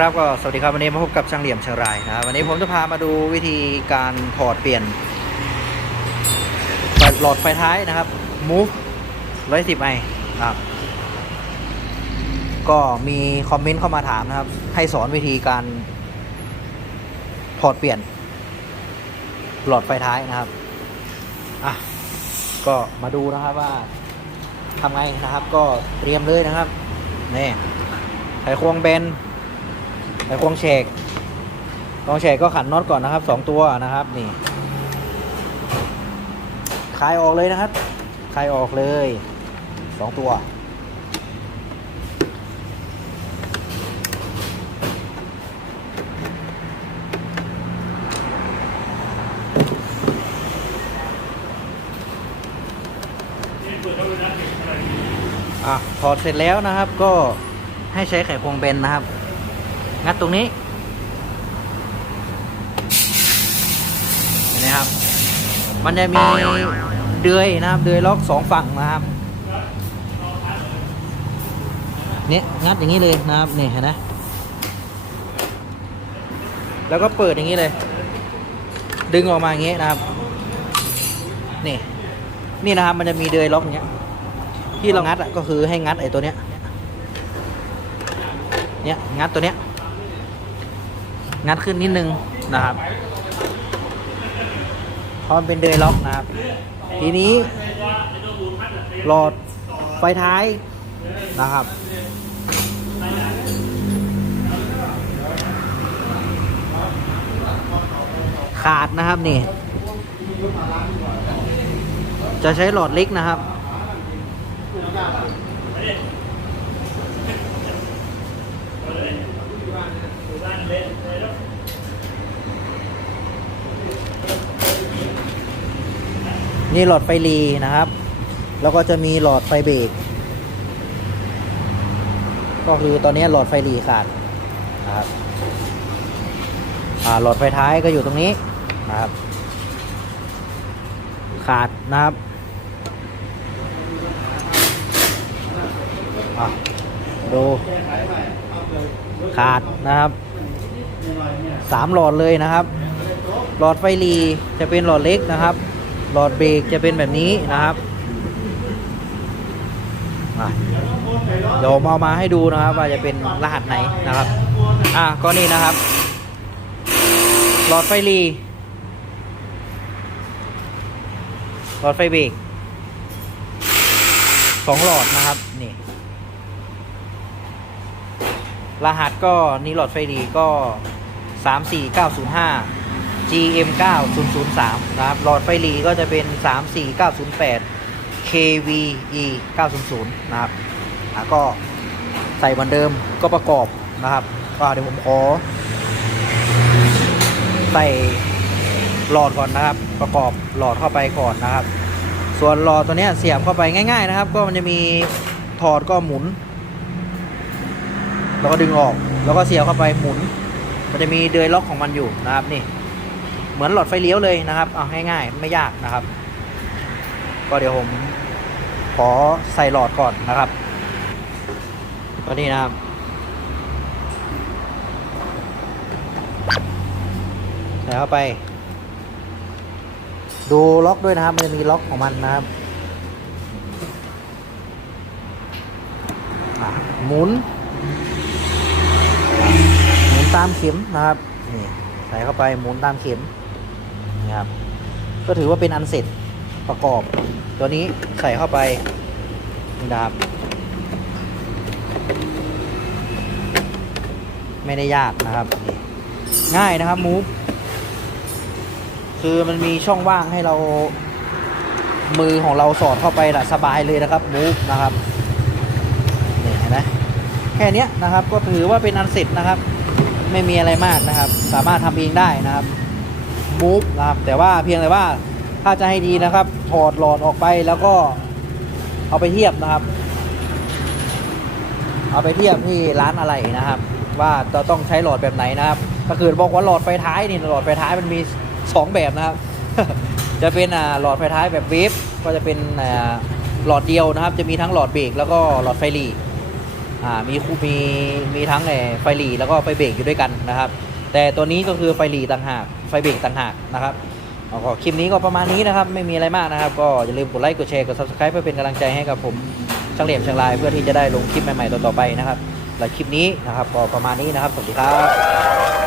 ครับก็สวัสดีครับวันนี้มาพบกับช่างเหลี่ยมเชียงรายนะครับวันนี้ผมจะพามาดูวิธีการถอดเปลี่ยนหลอดไฟท้ายนะครับ move 110ไอนะครับก็มีคอมเมนต์เข้ามาถามนะครับ ให้สอนวิธีการถอดเปลี่ยน หลอดไฟท้ายนะครับอะก็มาดูนะครับว่าทำไงนะครับ ก็เตรียมเลยนะครับนี่ไขควงเบน ไขควงเชกควงเชกก็ขันน็อตก่อนนะครับสองตัวนะครับนี่คลายออกเลยนะครับคลายออกเลยสองตัวอะถอดเสร็จแล้วนะครับก็ให้ใช้ไขควงเบนนะครับ งัดตรงนี้เห็นไหมครับ มันจะมีเดือยนะครับ เดือยล็อกสองฝั่งนะครับเนี่ยงัดอย่างนี้เลยนะครับนี่เห็นไหมแล้วก็เปิดอย่างนี้เลย ดึงออกมาอย่างนี้นะครับ นี่ นี่นะครับ มันจะมีเดือยล็อกอย่างเงี้ย ที่เรางัดอะก็คือให้งัดไอ้ตัวเนี้ย เนี่ยงัดตัวเนี้ย งัดขึ้นนิดนึงนะครับเพราะมันเป็นเดยล็อกนะครับ ทีนี้หลอดไฟท้ายนะครับ ขาดนะครับนี่ จะใช้หลอดเล็กนะครับ นี่หลอดไฟรีนะครับ แล้วก็จะมีหลอดไฟเบรกก็คือตอนนี้หลอดไฟรีขาดนะครับหลอดไฟท้ายก็อยู่ตรงนี้นะครับ ขาดนะครับดูขาดนะครับสามหลอดเลยนะครับ หลอดไฟรีจะเป็นหลอดเล็กนะครับ หลอดเบรกจะเป็นแบบนี้นะครับเดี๋ยวเอามาให้ดูนะครับ ว่าจะเป็นรหัสไหนนะครับ อะก็นี่นะครับ หลอดไฟรีหลอดไฟเบรกสองหลอดนะครับนี่ รหัสก็นี่หลอดไฟรีก็34905 GM9003 นย์ห้า GM 9 0 3 นะครับ หลอดไฟรีก็จะเป็น 34908 KVE 900 นะครับอะก็ใส่เหมือนเดิมก็ประกอบนะครับก็เดี๋ยวผมขอใส่หลอดก่อนนะครับ ประกอบหลอดเข้าไปก่อนนะครับ ส่วนหลอดตัวนี้เสียบเข้าไปง่าย ๆ นะครับ ก็มันจะมีถอดก็หมุน แล้วก็ดึงออก แล้วก็เสียบเข้าไปหมุน มันจะมีเดยล็อกของมันอยู่นะครับนี่ เหมือนหลอดไฟเลี้ยวเลยนะครับ เอาง่ายๆไม่ยากนะครับ ก็เดี๋ยวผมขอใส่หลอดก่อนนะครับก็นี่นะครับใส่เข้าไป ดูล็อกด้วยนะครับ มันจะมีล็อกของมันนะครับหมุนหมุนตามเข็มนะครับนี่ใส่เข้าไปหมุนตามเข็ม ครับ ก็ถือว่าเป็นอันเสร็จประกอบ ตัวนี้ใส่เข้าไปนะครับไม่ได้ยากนะครับ ง่ายนะครับมูฟคือมันมีช่องว่างให้เรามือของเราสอดเข้าไปละสบายเลยนะครับมูฟนะครับนี่เห็นไหมแค่เนี้ยนะครับก็ถือว่าเป็นอันเสร็จนะครับ ไม่มีอะไรมากนะครับ สามารถทำเองได้นะครับ มูฟนะครับแต่ว่าเพียงแต่ว่าถ้าจะให้ดีนะครับ ถอดหลอดออกไปแล้วก็เอาไปเทียบนะครับ เอาไปเทียบที่ร้านอะไรนะครับ ว่าจะต้องใช้หลอดแบบไหนนะครับก็คือบอกว่าหลอดไฟท้ายนี่หลอดไฟท้ายมันมีสองแบบนะครับ จะเป็นหลอดไฟท้ายแบบเวฟก็จะเป็นหลอดเดียวนะครับ จะมีทั้งหลอดเบรกแล้วก็หลอดไฟหลีมีคู่มีมีทั้งไฟหลีแล้วก็ไฟเบรกอยู่ด้วยกันนะครับ แต่ตัวนี้ก็คือไฟหลีต่างหาก ไฟเบรกต่างหากนะครับเอาก็คลิปนี้ก็ประมาณนี้นะครับ ไม่มีอะไรมากนะครับ ก็อย่าลืมกดไลค์กดแชร์กด subscribe เพื่อเป็นกำลังใจให้กับผมช่างเหลี่ยมช่างลายเพื่อที่จะได้ลงคลิปใหม่ๆต่อๆไปนะครับและคลิปนี้นะครับก็ประมาณนี้นะครับสวัสดีครับ